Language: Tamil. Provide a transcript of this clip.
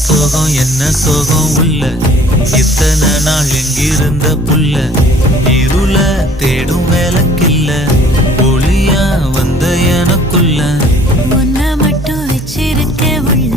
சோகம் என்ன சோகம் உள்ள இத்தனை நாள் எங்கிருந்த புல்ல இருள தேடும் வேலைக்கில்ல ஒளியா வந்த எனக்குள்ள உன்னை மட்டும் வச்சிருக்க உள்ள